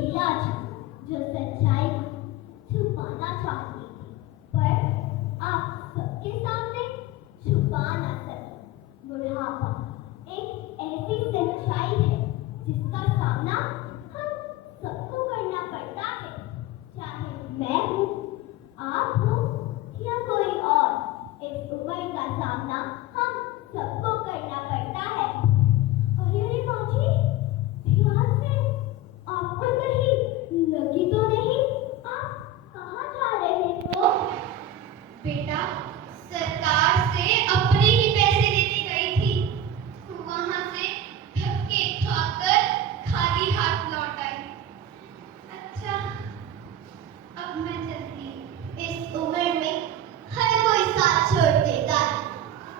शीला थी जो सच्चाई को छुपाना चाहती थी, पर आप सबके सामने छुपा ना सकी। बुढ़ापा एक ऐसी सच्चाई है जिसका सामना हम सबको करना पड़ता है, चाहे मैं हूँ, आप हो या कोई और। इस उम्र का सामना हम सबको करना पड़ता है। अरे माँ जी, ध्यान से, आपको कहीं लगी तो नहीं? आप कहाँ जा रहे हो? बेटा, सरकार से अपने ही पैसे लेने गई थी, वहां से धक्के खाकर खाली हाथ लौट आई। अच्छा, अब मैं चलती हूँ। इस उम्र में हर कोई साथ छोड़ देता है।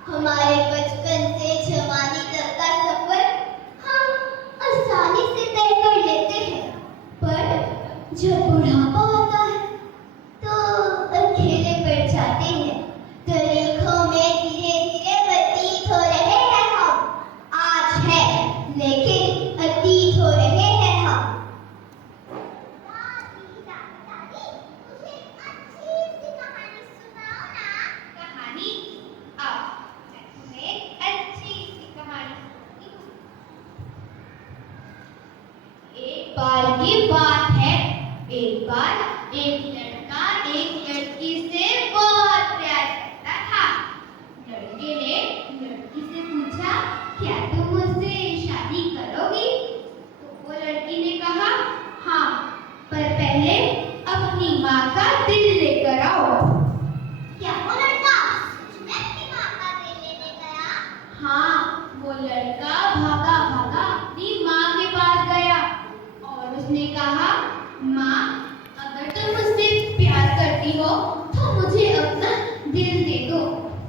हमारे बचपन से जवानी तक का सफर हम आसानी से तय कर लेते हैं, पर जब बुढ़ापा आता है तो अकेले पड़ जाते हैं। तारीखों में धीरे धीरे व्यतीत हो रहे हैं हम। आज है लेकिन अतीत हो रहे हैं हम। मुझे अच्छी सी कहानी सुनाओ ना। कहानी? आओ, मैं तुम्हें अच्छी सी कहानी सुनाती हूँ। एक बार की बात है, एक बार एक लड़का एक लड़की से बहुत प्यार करता था। लड़के ने लड़की से पूछा, क्या तुम मुझसे शादी करोगी? तो वो लड़की ने कहा, हाँ, पर पहले अपनी माँ का दिल लेकर आओ। क्या वो लड़का सच में अपनी माँ का दिल लेने गया? हाँ, वो लड़का भागा भागा अपनी माँ के पास गया और उसने कहा, माँ, अगर तुम मुझसे प्यार करती हो तो मुझे अपना दिल दे दो।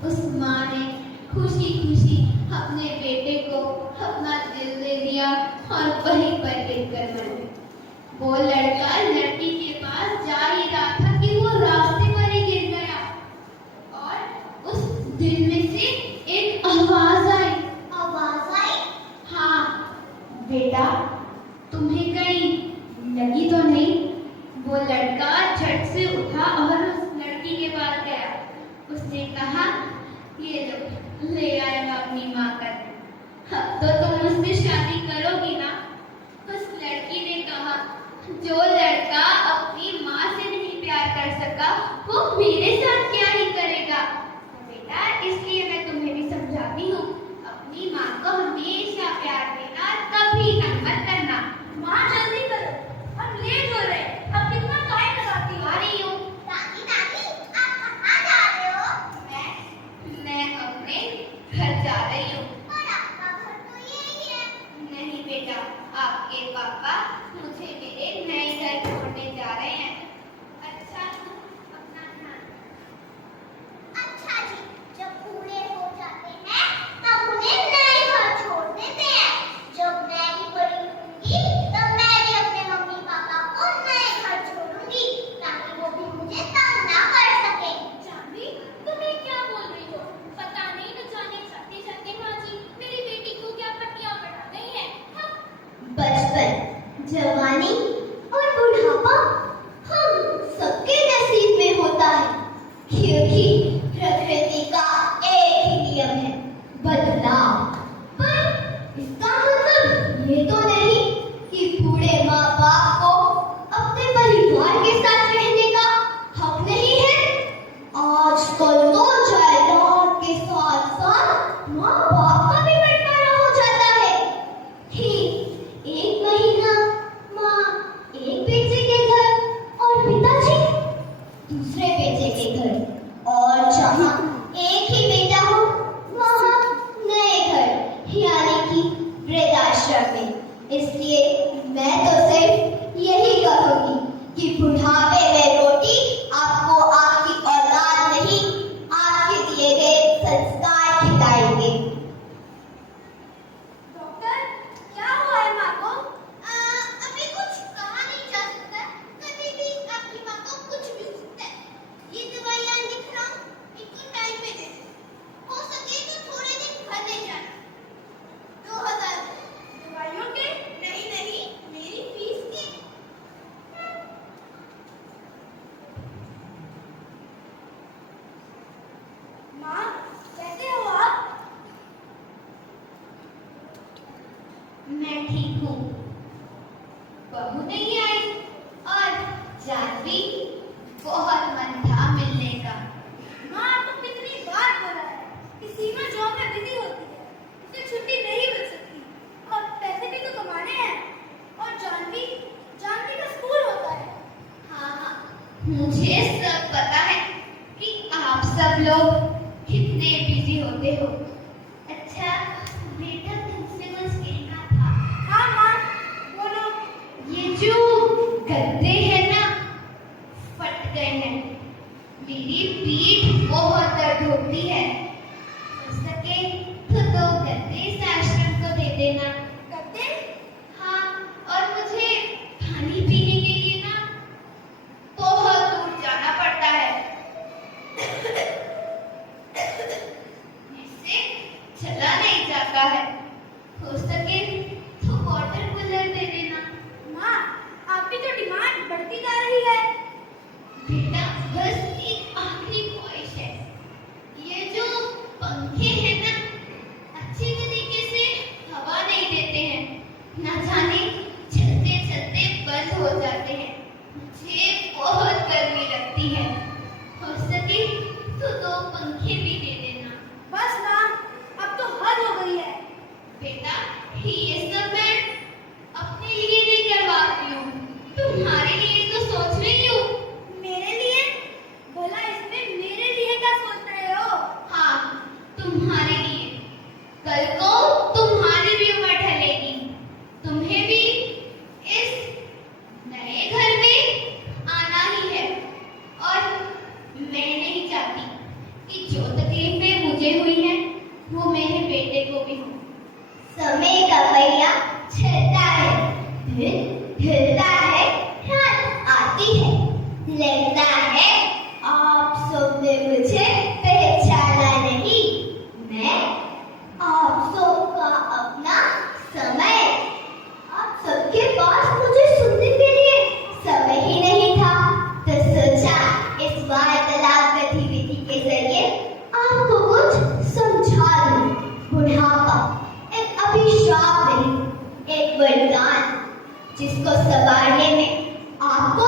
उस माँ ने खुशी खुशी अपने बेटे को अपना दिल दे दिया और वहीं पर गिरकर मर गया। वो लड़का लड़की के पास जा ही रहा था कि वो रास्ते पर ही गिर गया और उस दिल में से एक आवाज आई। आवाज आई? हाँ बेटा, तुम्हें कहीं लगी तो नहीं? वो लड़का झट से उठा और उस लड़की के पास गया। उसने कहा, ये लो, ले आया मैं अपनी माँ का दिल। हाँ, तो तुम मुझसे शादी करोगी ना? उस लड़की ने कहा, जो लड़का अपनी माँ से नहीं प्यार कर सका वो मेरे साथ क्या ही करेगा। तो बेटा, इसलिए मैं तुम्हें भी समझाती हूँ, अपनी माँ को हमेशा प्यार देना, कभी तंग मत करना। माँ जल्दी करो, हम लेट हो रहे हैं। अब कितना टाइम लगाती हो? आ रही हूँ। दादी दादी, आप कहाँ जा रहे हो? मैं अपने घर जा रही हूँ। पर आपका घर तो यही है। नहीं बेटा, आपके पापा मुझे मेरे नए घर छोड़ने जा रहे हैं। अच्छा, अपना ध्यान। अच्छा जी, जब बूढ़े हो जाते हैं तब उन्हें नए घर छोड़ देते हैं। जब मैं भी बड़ी होंगी तब मैं भी अपने मम्मी पापा को नए घर छोड़ूंगी ताकि वो भी मुझे तंग ना कर सके। जानवी, तुम ये क्या बोल रही हो? पता नहीं न जाने चलते चलते माँ जी मेरी बेटी को क्या पट्टियाँ पढ़ा गई हैं। बचपन, जवानी और बुढ़ापा हम सबके नसीब में होता है, क्योंकि प्रकृति का एक ही नियम है, बदलाव। पर इसका मतलब ये तो नहीं कि बूढ़े माँ बाप को अपने परिवार के साथ रहने का हक नहीं है। आजकल तो जायदाद के साथ साथ माँ बाप का भी बंटवारा हो जाता है। ठीक एक महीना माँ मुझे सब पता है कि आप सब लोग कितने बिजी होते हो। अच्छा बेटा, तुमसे कुछ कहना था। हाँ माँ, बोलो। ये जो गद्दे हैं ना, फट गए हैं। मेरी पीठ बहुत दर्द होती है। हो सके तो दो गद्दे इस आश्रम को दे देना। गद्दे? हाँ, और मुझे पानी पीने के लिए ना बहुत दूर जाना पड़ता है। इससे चला नहीं जाता है। हो सके तो वाटर कूलर दे देना। माँ, आपकी तो डिमांड बढ़ती जा रही है। बेटा, बस एक आखिरी ख्वाहिश है। ये जो पंखे हैं ना, अच्छी तरीके से हवा नहीं देते हैं। न जाने चलते चलते बंद हो जाते हैं। मुझे बहुत गर्मी लगती है। हो सके तो दो पंखे भी दे देना। बस माँ, अब तो हद हो गई है। बेटा, ये सब मैं अपने लिए नहीं करवाती हूँ, तुम्हारे लिए तो सोच रही हूँ। मेरे लिए? भला इसमें मेरे लिए क्या सोच रहे हो? हाँ, तुम्हारे लिए। कल को तुम्हारी भी उम्र ढलेगी। तुम्हें भी इस नए घर में आना ही है। और मैं नहीं चाहती कि जो तकलीफें मुझे हुई हैं, वो मेरे बेटे को भी हो। समय का पहिया चलता है, दिन ढलता है, रात आती है। लगता है आप सबने मुझे पहचाना नहीं। मैं आप सबका अपना समय। आप सबके पास मुझे सुनने के लिए समय ही नहीं था, तो सोचा इस वार्तालाप गतिविधि के जरिए आपको कुछ समझा दूं। बुढ़ापा एक अभिशाप नहीं, एक वरदान, जिसको संवारने में आपको